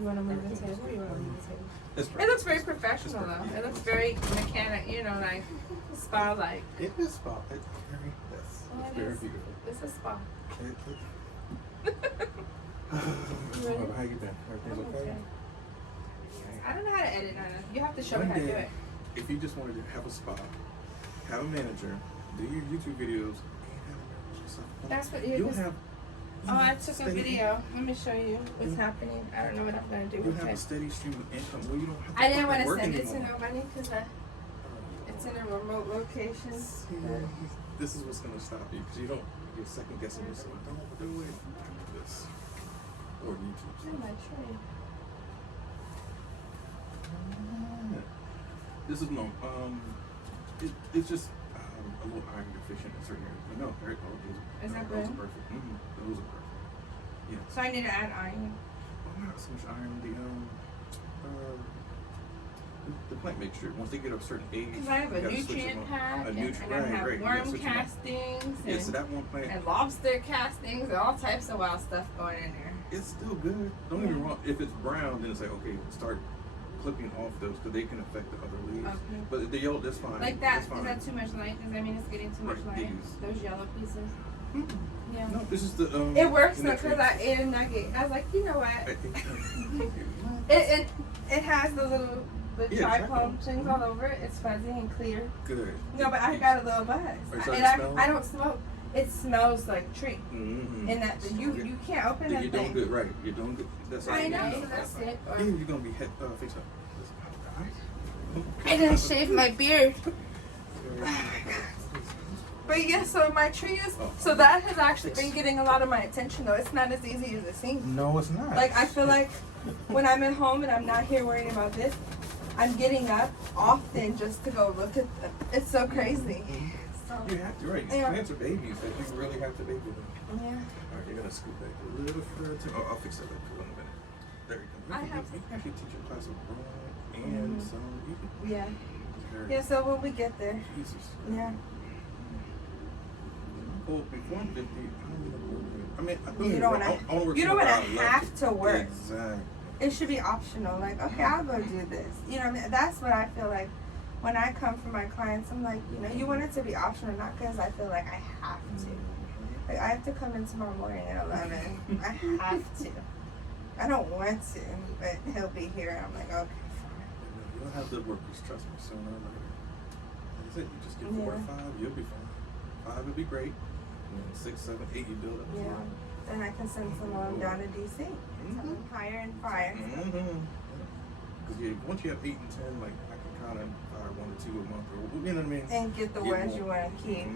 You want to move the table? You want to move the table? It looks very professional though. It looks very mechanic, you know, like spa-like. It is spa. It's very, yes. It's very beautiful. It's a spa. How you been? Everything's okay? I don't know how to edit, Nana. You have to show me how to do it. If you just wanted to have a spa, have a manager, do your YouTube videos, and have a manager. That's what you'll have. Oh, I took a video. Let me show you what's happening. I don't know what I'm going to do with it. You have a steady stream of income. Well, you don't have to I didn't want to send it anymore. to nobody because it's in a remote location. This is what's going to stop you because you don't, you're second guessing yourself. Don't do it. This. Or YouTube. Oh, my tray. This is no, it's just a little iron deficient in certain areas. But no, very cool. Is that good? Those are perfect. Those are perfect. Yeah. So I need to add iron. Well, not so much iron. The plant mixture. Once they get up a certain age, because I have a nutrient pack, and I have worm castings, and so that one plant, and lobster castings, and all types of wild stuff going in there. It's still good. Don't get me wrong. If it's brown, then it's like okay, start clipping off those because they can affect the other leaves. Okay. But the yellow, that's fine. Like that, is that too much light? Does that mean it's getting too much light? Those yellow pieces. Yeah. No, this is the. It works though because I ate a nugget. I was like, you know what? it has the little tripod things all over it. It's fuzzy and clear. Good. No, but I got a little buzz. I don't smoke. It smells like tree. And that you can't open that thing. You're doing good, right? You're doing good. That's all. I know. So that's it. You're gonna be face up. I didn't shave my beard. But yeah, so my tree is, so that has actually been getting a lot of my attention though. It's not as easy as it seems. No, it's not. Like I feel like when I'm at home and I'm not here worrying about this, I'm getting up often just to go look at them. It's so crazy. So, you have to, right? Plants are babies that you really have to baby them. Yeah. All right, you're gonna scoot back a little further. Oh, I'll fix that up for 1 minute. There you go. You can actually teach a class of growing and some. Yeah. Yeah, so when we get there. Jesus. Yeah. Well, before I'm 50, I mean, you don't want to have to work. Exactly. It should be optional. Like, okay, I'll go do this. You know what I mean? That's what I feel like when I come for my clients. I'm like, you know, you want it to be optional, not because I feel like I have to. Like, I have to come in tomorrow morning at 11. I have to. I don't want to, but he'll be here. And I'm like, okay, fine. You'll have the workers, trust me, sooner or later. Like I said, you just get 4 or 5, you'll be fine. 5 would be great. And then 6, 7, 8, you build up. Yeah. Then I can send some of them down to DC. Hire and fire. Because once you have 8 and 10, like I can kind of hire 1 or 2 a month, or you know what I mean. And get the ones you want to keep.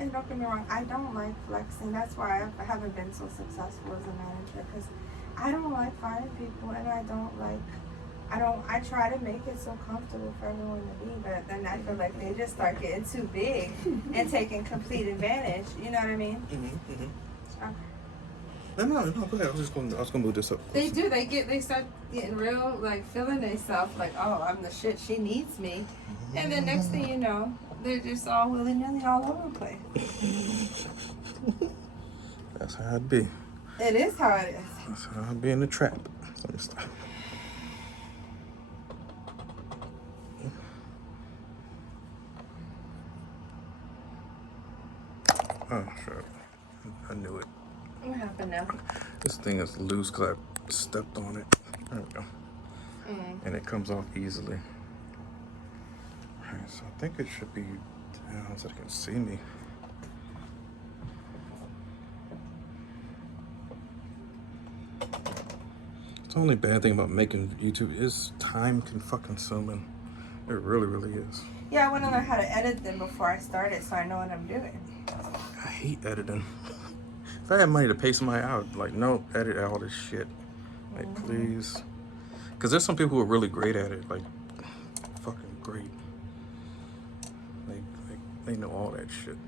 And don't get me wrong, I don't like flexing. That's why I haven't been so successful as a manager, because I don't like firing people, and I try to make it so comfortable for everyone to be, but then I feel like they just start getting too big and taking complete advantage. You know what I mean? No, go ahead. I was gonna move this up. They do. They start getting real, like feeling themselves, like, oh, I'm the shit. She needs me, and then next thing you know, they're just all willy-nilly all over the place. That's how it be. It is how it is. That's how I be in the trap. So let me stop. Oh, sure. I knew it. What happened now? This thing is loose because I stepped on it. There we go. And it comes off easily. Alright, so I think it should be down so they can see me. It's the only bad thing about making YouTube is time consuming. It really, really is. Yeah, I want to learn how to edit them before I start it so I know what I'm doing. I hate editing. If I had money to pay somebody out, like, no, edit all this shit. Like, please. Because there's some people who are really great at it. Like, fucking great. They know all that shit.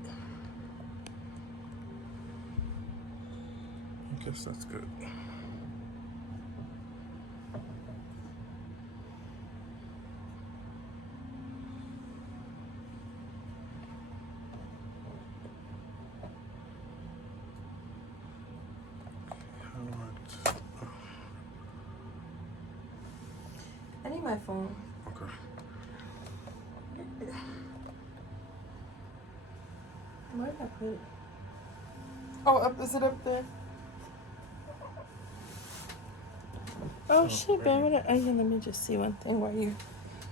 I guess that's good. my phone. Okay. Where did I put it? Oh, is it up there? Oh shit, man. Oh, yeah, let me just see one thing while you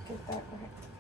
get that right.